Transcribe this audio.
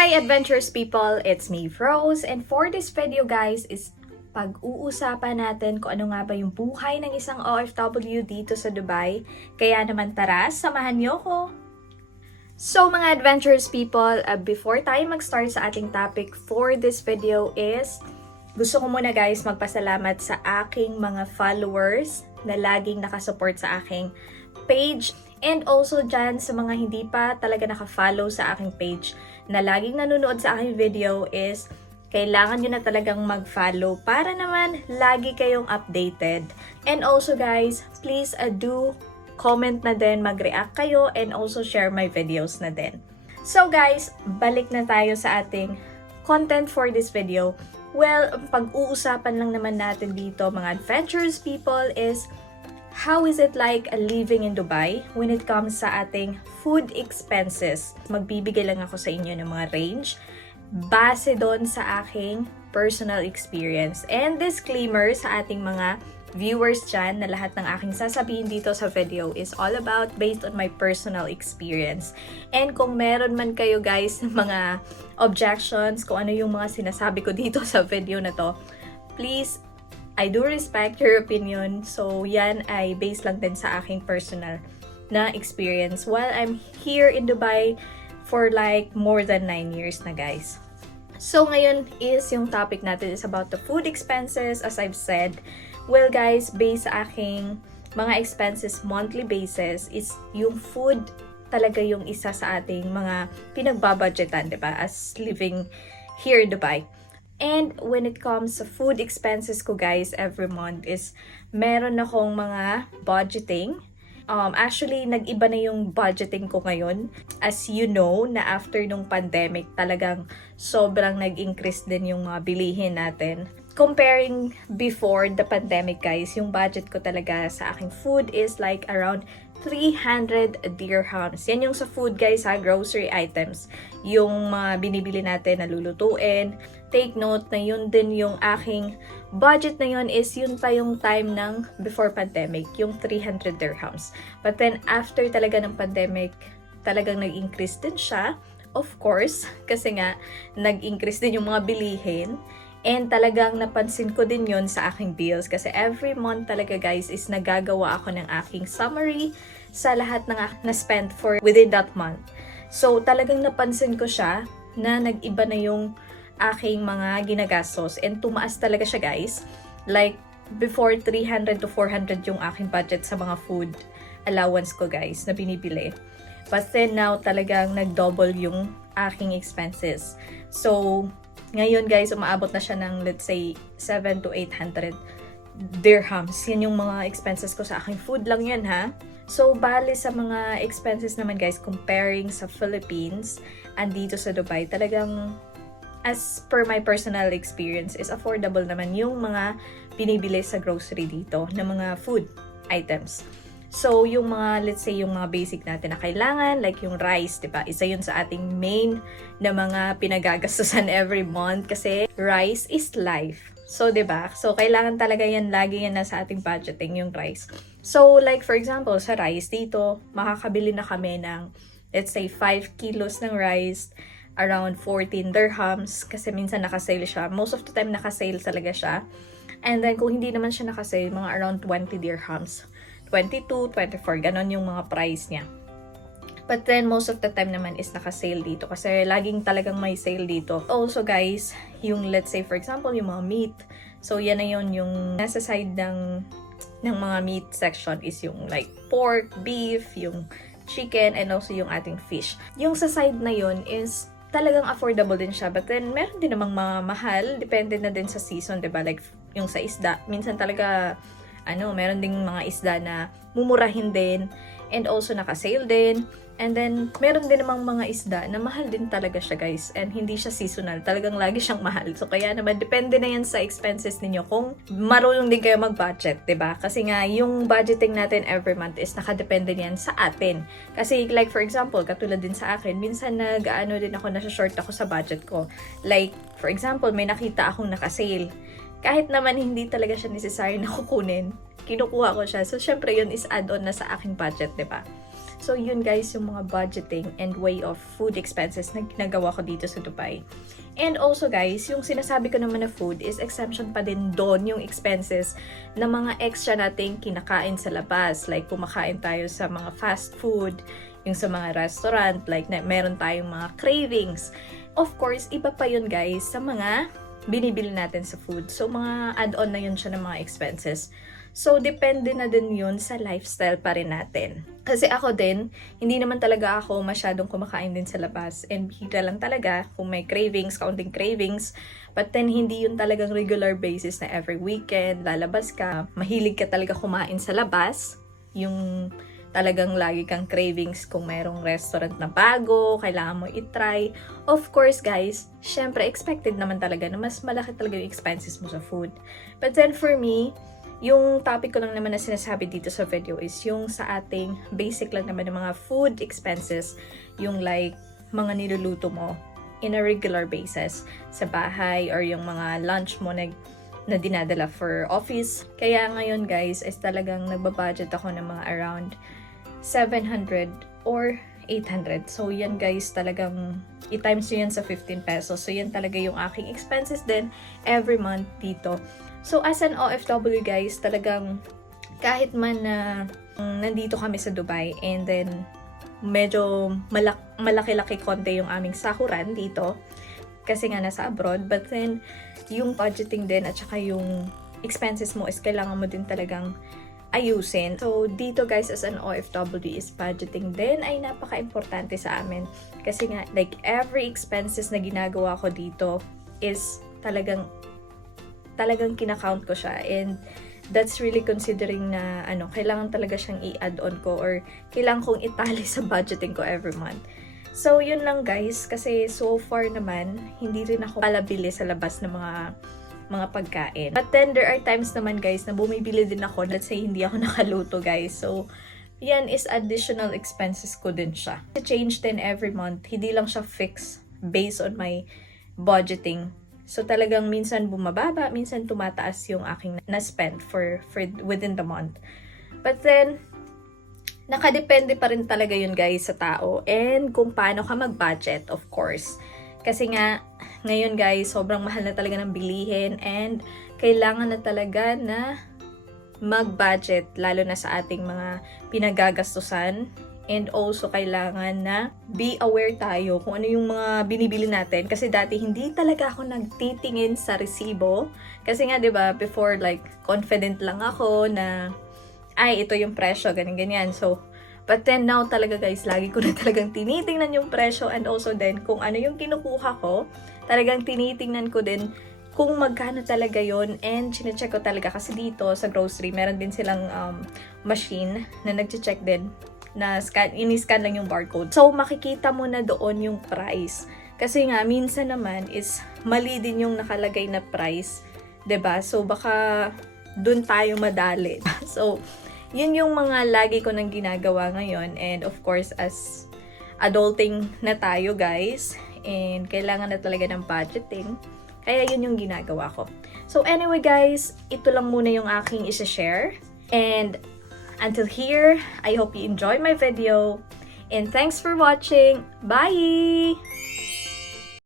Hi adventurous people, it's me Rose and for this video guys is pag-uusapan natin kung ano nga ba yung buhay ng isang OFW dito sa Dubai. Kaya naman tara, samahan niyo ko! So mga adventurous people, uh, before tayo mag-start sa ating topic for this video is gusto ko muna guys magpasalamat sa aking mga followers na laging nakasupport sa aking page and also dyan sa mga hindi pa talaga naka-follow sa aking page na laging nanonood sa aking video is kailangan nyo na talagang mag-follow para naman lagi kayong updated. And also guys, please uh, do comment na din, mag-react kayo, and also share my videos na din. So guys, balik na tayo sa ating content for this video. Well, pag-uusapan lang naman natin dito mga adventurous people is how is it like living in Dubai when it comes sa ating food expenses. Magbibigay lang ako sa inyo ng mga range base doon sa aking personal experience. And disclaimer sa ating mga viewers dyan na lahat ng aking sasabihin dito sa video is all about based on my personal experience. And kung meron man kayo guys ng mga objections, kung ano yung mga sinasabi ko dito sa video na to, please, I do respect your opinion. So, yan ay based lang din sa aking personal na experience while I'm here in Dubai for like more than 9 years na guys. So ngayon is yung topic natin is about the food expenses as I've said. Well guys, based sa aking mga expenses monthly basis is yung food talaga yung isa sa ating mga pinagbabudgetan, 'di ba? As living here in Dubai. And when it comes sa food expenses ko guys every month is meron akong mga budgeting Um, actually, nag-iba na yung budgeting ko ngayon. As you know, na after nung pandemic, talagang sobrang nag-increase din yung mga bilihin natin. Comparing before the pandemic, guys, yung budget ko talaga sa aking food is like around 300 dirhams. Yan yung sa food, guys, ha, grocery items. Yung mga binibili natin na lulutuin. Take note na yun din yung aking budget na yun is yun pa yung time ng before pandemic, yung 300 dirhams. But then, after talaga ng pandemic, talagang nag-increase din siya. Of course, kasi nga, nag-increase din yung mga bilihin. And talagang napansin ko din yon sa aking bills. Kasi every month talaga guys is nagagawa ako ng aking summary sa lahat ng na-spend for within that month. So talagang napansin ko siya na nag-iba na yung aking mga ginagastos and tumaas talaga siya guys. Like before 300 to 400 yung aking budget sa mga food allowance ko guys na binibili. But then now talagang nag-double yung aking expenses. So ngayon guys umaabot na siya ng let's say 7 to 800 dirhams. Yan yung mga expenses ko sa aking food lang yan ha. So, bale sa mga expenses naman guys, comparing sa Philippines and dito sa Dubai, talagang as per my personal experience is affordable naman yung mga binibili sa grocery dito na mga food items. So, yung mga, let's say, yung mga basic natin na kailangan, like yung rice, di ba? Isa yun sa ating main na mga pinagagastusan every month kasi rice is life. So, 'di ba? So, kailangan talaga 'yan lagi yan nasa ating budgeting yung rice. So, like for example, sa rice dito, makakabili na kami ng let's say 5 kilos ng rice around 14 dirhams kasi minsan naka-sale siya. Most of the time naka-sale talaga siya. And then kung hindi naman siya naka-sale, mga around 20 dirhams. 22, 24, ganon yung mga price niya. But then, most of the time naman is naka-sale dito. Kasi laging talagang may sale dito. Also guys, yung let's say for example, yung mga meat. So yan na yun, yung nasa side ng, ng mga meat section is yung like pork, beef, yung chicken, and also yung ating fish. Yung sa side na yun is talagang affordable din siya. But then, meron din namang mga mahal. Depende na din sa season, 'di ba Like, yung sa isda. Minsan talaga, ano, meron ding mga isda na mumurahin din. And also, naka-sale din. And then, meron din namang mga isda na mahal din talaga siya, guys. And hindi siya seasonal. Talagang lagi siyang mahal. So, kaya naman, depende na yan sa expenses ninyo kung marunong din kayo mag-budget, ba Kasi nga, yung budgeting natin every month is nakadepende yan sa atin. Kasi, like, for example, katulad din sa akin, minsan nag-ano din ako, nasa short ako sa budget ko. Like, for example, may nakita akong naka-sale. Kahit naman hindi talaga siya necessary na kukunin, kinukuha ko siya. So, syempre, yun is add-on na sa aking budget, 'di ba So yun guys, yung mga budgeting and way of food expenses na ginagawa ko dito sa Dubai. And also guys, yung sinasabi ko naman na food is exemption pa din doon yung expenses na mga extra nating kinakain sa labas. Like kumakain tayo sa mga fast food, yung sa mga restaurant, like na, meron tayong mga cravings. Of course, iba pa yun guys sa mga binibili natin sa food. So, mga add-on na yun siya ng mga expenses. So, depende na din yun sa lifestyle pa rin natin. Kasi ako din, hindi naman talaga ako masyadong kumakain din sa labas. And bihira lang talaga kung may cravings, kaunting cravings. But then, hindi yun talagang regular basis na every weekend, lalabas ka. Mahilig ka talaga kumain sa labas. Yung talagang lagi kang cravings kung mayroong restaurant na bago, kailangan mo itry. Of course, guys, syempre expected naman talaga na mas malaki talaga yung expenses mo sa food. But then for me, yung topic ko lang naman na sinasabi dito sa video is yung sa ating basic lang naman ng mga food expenses, yung like mga niluluto mo in a regular basis sa bahay or yung mga lunch mo na na dinadala for office. Kaya ngayon guys, is talagang nagbabudget ako ng mga around 700 or 800. So, yan guys, talagang i-times nyo yan sa 15 pesos. So, yan talaga yung aking expenses din every month dito. So, as an OFW guys, talagang kahit man na mm, nandito kami sa Dubai and then medyo malak- malaki-laki konti yung aming sahuran dito kasi nga nasa abroad but then yung budgeting din at saka yung expenses mo is kailangan mo din talagang ayusin. So, dito guys, as an OFW is budgeting din ay napaka-importante sa amin. Kasi nga, like, every expenses na ginagawa ko dito is talagang, talagang kinakount ko siya. And, that's really considering na, ano, kailangan talaga siyang i-add on ko or kailangan kong itali sa budgeting ko every month. So, yun lang guys. Kasi so far naman, hindi rin ako palabili sa labas ng mga mga pagkain. But then, there are times naman guys na bumibili din ako. Let's say, hindi ako nakaluto guys. So, yan is additional expenses ko din siya. Change din every month. Hindi lang siya fix based on my budgeting. So, talagang minsan bumababa, minsan tumataas yung aking na-spend for, for within the month. But then, nakadepende pa rin talaga yun guys sa tao and kung paano ka mag-budget, of course. Kasi nga, ngayon guys, sobrang mahal na talaga ng bilihin and kailangan na talaga na mag-budget lalo na sa ating mga pinagagastusan and also kailangan na be aware tayo kung ano yung mga binibili natin. Kasi dati hindi talaga ako nagtitingin sa resibo. Kasi nga 'di ba before like confident lang ako na ay ito yung presyo ganyan ganyan. So But then now talaga guys, lagi ko na talagang tinitingnan yung presyo. And also then kung ano yung kinukuha ko, talagang tinitingnan ko din kung magkano talaga yon and chinecheck ko talaga kasi dito sa grocery, meron din silang um, machine na nagche-check din na scan, ini-scan lang yung barcode. So, makikita mo na doon yung price. Kasi nga, minsan naman is mali din yung nakalagay na price. ba So, baka dun tayo madali. so, yun yung mga lagi ko nang ginagawa ngayon. And of course, as adulting na tayo guys, and kailangan na talaga ng budgeting. Kaya yun yung ginagawa ko. So anyway guys, ito lang muna yung aking isa-share. And until here, I hope you enjoyed my video. And thanks for watching. Bye!